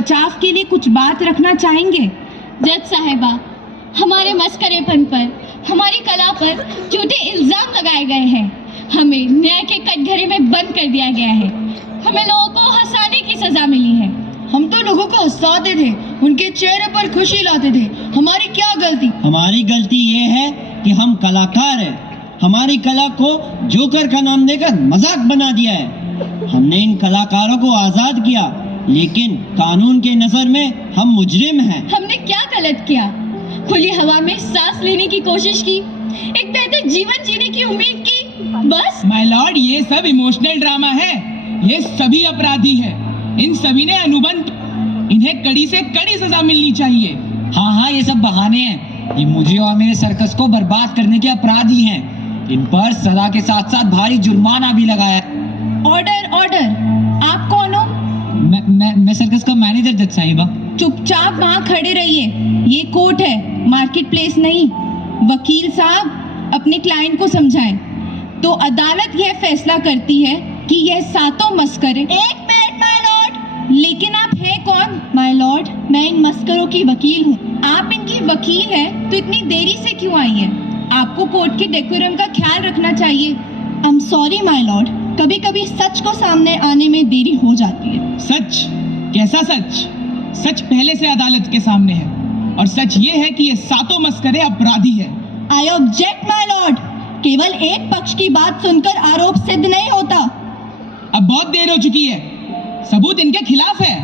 बचाव के लिए कुछ बात रखना चाहेंगे? जज साहिबा, हमारे मस्करेपन पर, हमारी कला पर झूठे इल्जाम लगाए गए हैं। हमें न्याय के कटघरे में बंद कर दिया गया है। हमें लोगों को हंसाने की सजा मिली है। हम तो लोगों को हंसाते थे, उनके चेहरे पर खुशी लाते थे। हमारी क्या गलती? हमारी गलती ये है कि हम कलाकार हैं। हमारी कला को जोकर का नाम देकर मजाक बना दिया है। हमने इन कलाकारों को आजाद किया, लेकिन कानून के नजर में हम मुजरिम हैं। हमने क्या गलत किया? खुली हवा में सांस लेने की कोशिश की, एक बेहतर जीवन जीने की उम्मीद की, बस। माय लॉर्ड, ये सब इमोशनल ड्रामा है। ये सभी अपराधी हैं। इन सभी ने अनुबंध, इन्हें कड़ी से कड़ी सजा मिलनी चाहिए। हाँ, ये सब बहाने हैं। ये मुझे और मेरे सर्कस को बर्बाद करने के अपराधी हैं। इन पर सजा के साथ साथ भारी जुर्माना भी लगाया है। Order, order. आप कौन हो? मैं सर्कस का मैनेजर जज साहिबा। चुपचाप वहाँ खड़े रहिए। ये कोर्ट है, मार्केट प्लेस नहीं। वकील साहब, अपने क्लाइंट को समझाएं। तो अदालत यह फैसला करती है कि यह सातों मस्करे। एक मिनट माय लॉर्ड। लेकिन आप हैं कौन? माय लॉर्ड, मैं इन मस्करों की वकील हूँ। आप इनकी वकील हैं, तो इतनी देरी से क्यों आई हैं? आपको कोर्ट के डेकोरम का ख्याल रखना चाहिए। I am sorry my Lord, कभी कभी सच को सामने आने में देरी हो जाती है। सच? कैसा सच? सच पहले से अदालत के सामने है, और सच ये है कि ये सातों मस्करे अपराधी है। I object my Lord. केवल एक पक्ष की बात सुनकर आरोप सिद्ध नहीं होता। अब बहुत देर हो चुकी है, सबूत इनके खिलाफ है।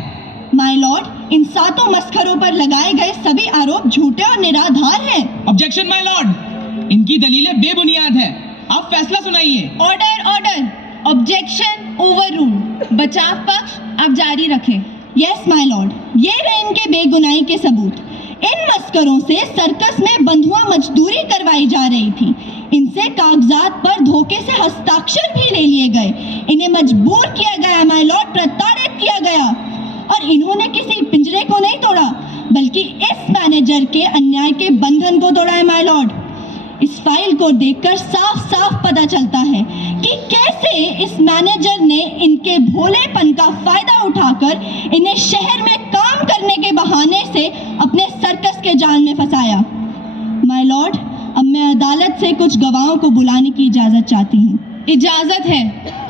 माय लॉर्ड, इन सातों मस्खरों पर लगाए गए सभी आरोप झूठे और निराधार हैं। ऑब्जेक्शन माय लॉर्ड, इनकी दलीलें बेबुनियाद है। आप फैसला सुनाइए। Order, order. Objection overruled. बचाव पक्ष, आप जारी रखें। यस माय लॉर्ड, ये रहे इनके बेगुनाही के सबूत। इन मस्करों से सर्कस में बंधुआ मजदूरी करवाई जा रही थी। इनसे कागजात पर धोखे से हस्ताक्षर भी ले लिए गए। इन्हें मजबूर किया गया माय लॉर्ड, प्रताड़ित किया गया। और इन्होंने किसी पिंजरे को नहीं तोड़ा, बल्कि इस मैनेजर के अन्याय के बंधन को तोड़ा है माय लॉर्ड। इस फाइल को देखकर साफ साफ पता चलता है कि कैसे इस मैनेजर ने इनके भोलेपन का फायदा उठाकर इन्हें शहर में काम करने के बहाने से अपने सर्कस के जाल में फंसाया। माय लॉर्ड, अब मैं अदालत से कुछ गवाहों को बुलाने की इजाजत चाहती हूँ। इजाजत है।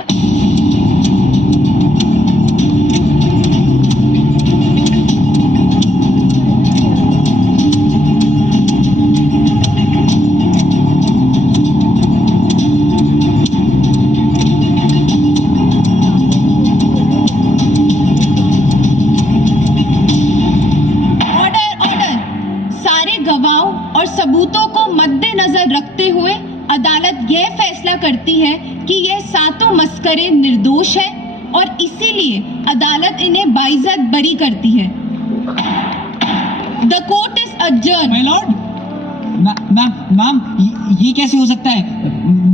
सबूतों को मद्देनजर रखते हुए अदालत यह फैसला करती है कि यह सातों मस्करे निर्दोष हैं और इसीलिए अदालत इन्हें बाइज्जत बरी करती है। The court is adjourn. My lord. Ma'am, ये कैसे हो सकता है?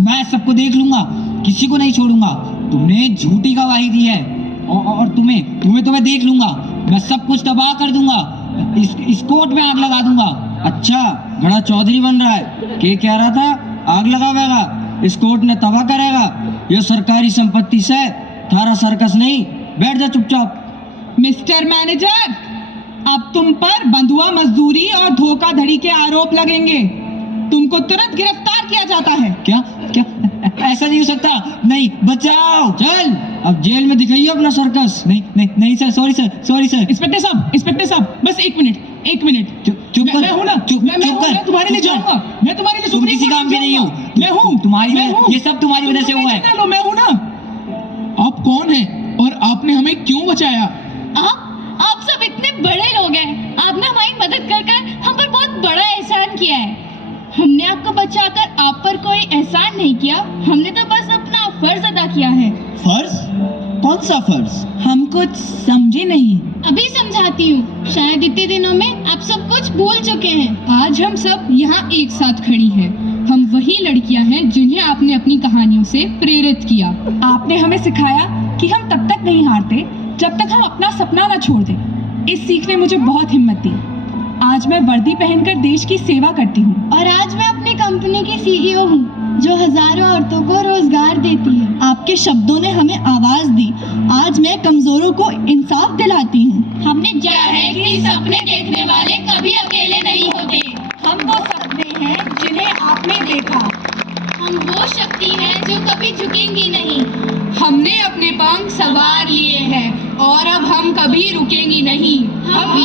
मैं सबको देख लूंगा, किसी को नहीं छोड़ूंगा। तुमने झूठी गवाही दी है, और तुम्हें तो मैं देख लूंगा। मैं सब कुछ तबाह कर दूंगा। इस कोर्ट में आग लगा दूंगा। अच्छा, घड़ा चौधरी बन रहा है। के कह रहा था आग लगावेगा, इस कोर्ट ने तबाह करेगा। ये सरकारी संपत्ति से थारा सर्कस नहीं। बैठ जा चुपचाप। मिस्टर मैनेजर, अब तुम पर बंधुआ मजदूरी और धोखाधड़ी के आरोप लगेंगे। तुमको तुरंत गिरफ्तार किया जाता है। क्या? ऐसा नहीं हो सकता। नहीं, बचाओ। चल, अब जेल में दिखाइए अपना सर्कस। नहीं सर, सॉरी सर। इंस्पेक्टर साहब, बस एक मिनट। चुप कर। मैं हूं ना, मैं तुम्हारे लिए जाऊंगा। मैं तुम्हारे लिए तुम किसी काम के नहीं हो। मैं हूं तुम्हारी ये सब तुम्हारी वजह से हुआ है। मैं हूं ना। आप कौन हैं और आपने हमें क्यों बचाया? आप सब इतने बड़े लोग हैं। आपने हमारी मदद कर हम पर बहुत बड़ा एहसान किया है। हमने आपको बचाकर आप पर कोई एहसान नहीं किया। हमने तो बस अपना फर्ज अदा किया है। फर्ज? कौन सा फर्ज? हम कुछ समझे नहीं। अभी समझाती हूँ। शायद इतने दिनों में आप सब कुछ भूल चुके हैं। आज हम सब यहाँ एक साथ खड़ी हैं। हम वही लड़कियाँ हैं जिन्हें आपने अपनी कहानियों से प्रेरित किया। आपने हमें सिखाया कि हम तब तक नहीं हारते जब तक हम अपना सपना न छोड़ दें। इस सीख ने मुझे बहुत हिम्मत दी। आज मैं वर्दी पहनकर देश की सेवा करती हूँ। और आज मैं अपनी कंपनी की CEO हूँ, जो हजारों औरतों को रोजगार देती है। आपके शब्दों ने हमें आवाज दी। आज मैं कमजोरों को इंसाफ दिलाती हूँ। हमने कई सपने देखने वाले कभी अकेले नहीं होते। हम वो सपने हैं जिन्हें आपने देखा। हम वो शक्ति हैं जो कभी झुकेंगी नहीं। हमने अपने पंख सवार लिए हैं और अब हम कभी रुकेंगी नहीं। हम